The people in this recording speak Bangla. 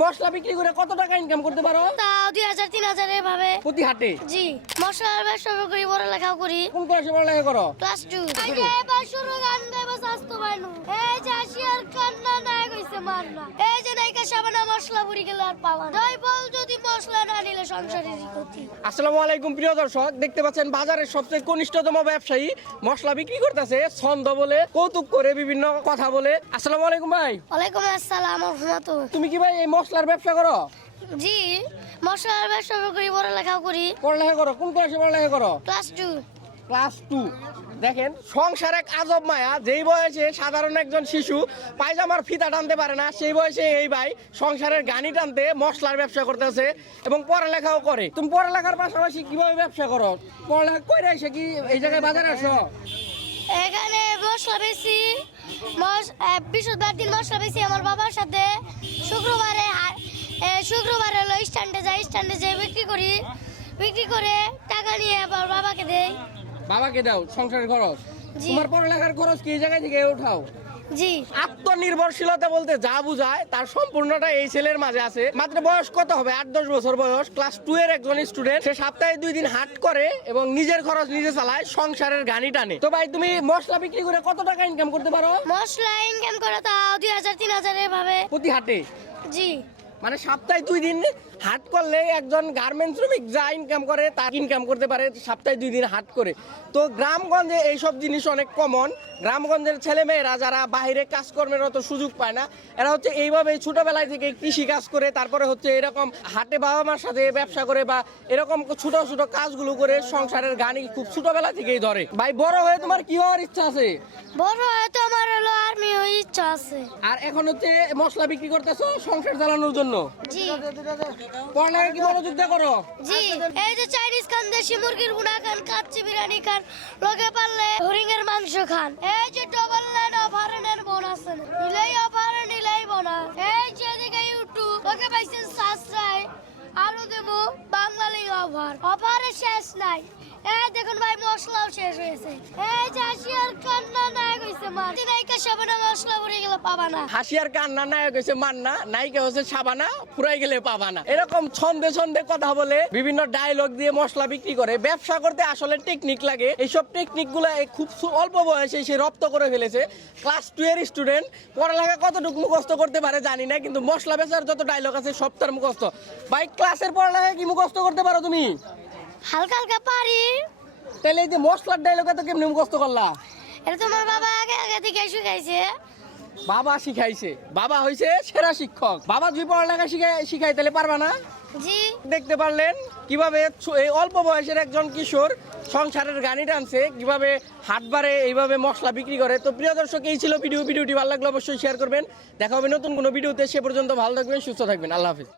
মশলা বিক্রি করে কত টাকা ইনকাম করতে পারো? তাও দুই হাজার তিন হাজার এভাবে। প্রতি হাটে? জি মশলার ব্যবসা করি বড় লেখা করি। কোন ক্লাসে পড়ালেখা করো? ক্লাস টু শুরু গান গাইবো স্বাস্থ্য বানু এই যে আসিয়ার এই যে নাইকা সাবানা মশলা পুরি গেলে আর পাওয়া দই বল যদি মশলা না নিলে সংসারের ক্ষতি? আসসালামু আলাইকুম প্রিয় দর্শক। দেখতে পাচ্ছেন বাজারের সবচেয়ে কনিষ্ঠতম ব্যবসায়ী মশলা বিক্রি করতেছে। ছন্দ বলে কৌতুক করে বিভিন্ন কথা বলে। আসসালামু আলাইকুম ভাই। ওয়ালাইকুম আসসালাম রহমতুল্লাহ। তুমি কি ভাই এই মশলার ব্যবসা করো? জি মশলার ব্যবসা করি পড়ালেখাও করি। পড়ালেখা করো? কোন ক্লাসে পড়ালেখা করো? Class two. Class two. দেখেন, সংসার এক আজব মায়া। যেই বয়সে সাধারণ একজন শিশু পায়জামার ফিতা টানতে পারে না, সেই বয়সে এই ভাই সংসারের গানি টানতে মশলার ব্যবসা করতেছে এবং পড়ালেখাও করে। তুমি পড়ালেখার পাশাপাশি কীভাবে ব্যবসা করো? পড়ালেখা করে এসে কি এই জায়গায় বাজারে আসো? এখানে মশলা বেশি। বৃহস্পতিবার দিন মশলা বেশি আমার বাবার সাথে। শুক্রবারে শুক্রবারে হলো স্ট্যান্ডে যাই স্ট্যান্ডে যাই বিক্রি করি। বিক্রি করে টাকা নিয়ে আবার বাবাকে দেই। বাবাকে দাও সংসারের খরচ। জি। তোমার পড়ালেখার খরচ কি? এই জায়গায় থেকে উঠাও। জি। আত্মনির্ভরশীলতা বলতে যা বুঝায় তার সম্পূর্ণটা এই ছেলের মাঝে আছে। মাত্র বয়স কত হবে? আট দশ বছর বয়স। ক্লাস টু এর একজন স্টুডেন্ট সে সপ্তাহে দুই দিন হাট করে এবং নিজের খরচ নিজে চালায় সংসারের গানি টানে। তো ভাই তুমি মশলা বিক্রি করে কত টাকা ইনকাম করতে পারো? মশলা ইনকাম করে তাও দুই হাজার তিন হাজার এভাবে। প্রতি হাটে? জি। মানে সপ্তাহে দুই দিন হাট করলে একজন গার্মেন্টস শ্রমিক যা ইনকাম করে, তার ইনকাম করতে পারে সপ্তাহে দুই দিন হাট করে। তো গ্রামগঞ্জে এইসব জিনিস অনেক কমন গ্রামগঞ্জের ছেলেমেয়েরা যারা বাইরে কাজকর্মের অত সুযোগ পায় না, এরা হচ্ছে এইভাবে ছোটবেলায় থেকে কৃষি কাজ করে, তারপরে হচ্ছে এরকম হাটে বাবা মার সাথে ব্যবসা করে বা এরকম ছোট ছোট কাজগুলো করে সংসারের গানি খুব ছোটবেলা থেকেই ধরে। ভাই, বড় হয়ে তোমার কি হওয়ার ইচ্ছা আছে? বড় হয়তো আমার হলো হয়ে ইচ্ছা আছে। আর এখন হচ্ছে মশলা বিক্রি করতেছো সংসার চালানোর জন্য? জি। পড়ালেখা কি মনোযোগ দিয়ে করো? জি। এই যে চাইনিজ খান দেশি মুরগির বুনা খান কাচ্চি বিরিয়ানি খান লগে পারলে হরিং এর মাংস খান। এই যে ডবল লাইন অফারেনের বোন আছে নিলেই অফার নিলেই বোনাস এই যে এদিকে ইউটিউব লগে পাইছেন সাবস্ক্রাইব আলু দেবো বাঙালি অফার অফারে শেষ নাই। এই দেখুন ভাই মশলাও শেষ হয়েছে। এই যে আসিয়ার কান্না মা। নাইকা সাবানা মশলা গেলে পাবা না। হাসিয়ার কান্না নায়ক মান্না নায়িকা হচ্ছে সাবানা ফুরাই গেলে পাবানা এরকম ছন্দে ছন্দে কথা বলে বিভিন্ন ডায়লগ দিয়ে মশলা বিক্রি করে। ব্যবসা করতে আসলে টেকনিক লাগে। এইসব টেকনিকগুলো খুব অল্প বয়সে সে রপ্ত করে ফেলেছে। ক্লাস টু এর স্টুডেন্ট পড়ালেখা কতটুকু মুখস্থ করতে পারে জানি না কিন্তু মশলা বেচার যত ডায়লগ আছে সব তার মুখস্থ। ভাই ক্লাসের পড়ালেখা কি মুখস্থ করতে পারো তুমি? হালকা হালকা পারি। তাহলে এই যে মশলার ডায়লগ এত কেমনি মুখস্থ করলা? এটা তোমার বাবা আগে আগে থেকে শিখাইছে। বাবা শিখাইছে। বাবা হইছে সেরা শিক্ষক। বাবা যদি পড়ালেখা শিখাই শিখাই তাহলে পারবা না? জি। দেখতে পারলেন কীভাবে এই অল্প বয়সের একজন কিশোর সংসারের গানি টানছে কীভাবে হাটবারে এইভাবে মশলা বিক্রি করে। তো প্রিয় দর্শক এই ছিল ভিডিও। ভিডিওটি ভালো লাগলে অবশ্যই শেয়ার করবেন। দেখা হবে নতুন কোনো ভিডিওতে। সে পর্যন্ত ভালো থাকবেন সুস্থ থাকবেন। আল্লাহ হাফিজ।